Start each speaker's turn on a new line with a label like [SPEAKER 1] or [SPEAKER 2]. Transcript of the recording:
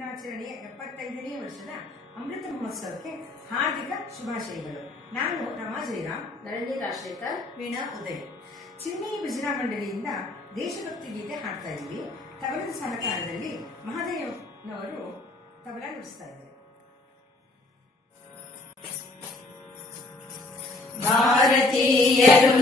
[SPEAKER 1] ದಿನಾಚರಣೆಯ ಎಪ್ಪತ್ತೈದನೇ ವರ್ಷದ ಅಮೃತ ಮಹೋತ್ಸವಕ್ಕೆ ಹಾರ್ದಿಕ ಶುಭಾಶಯಗಳು. ನಾನು ರಮಾ ಜಯರಾಮ್.
[SPEAKER 2] ಧರಣಿ ರಾಜಶೇಖರ್.
[SPEAKER 1] ವೀಣಾ ಉದಯ್. ಚಿನ್ನಿ ಭಜನಾ ಮಂಡಳಿಯಿಂದ ದೇಶಭಕ್ತಿ ಗೀತೆ ಹಾಡ್ತಾ ಇದ್ವಿ ತಬಲದ ಸಹಕಾರದಲ್ಲಿ ಮಹಾದೇವನವರು ತಬಲ ನುಡಿಸ್ತಾ ಇದ್ದಾರೆ.
[SPEAKER 3] ಭಾರತೀಯರು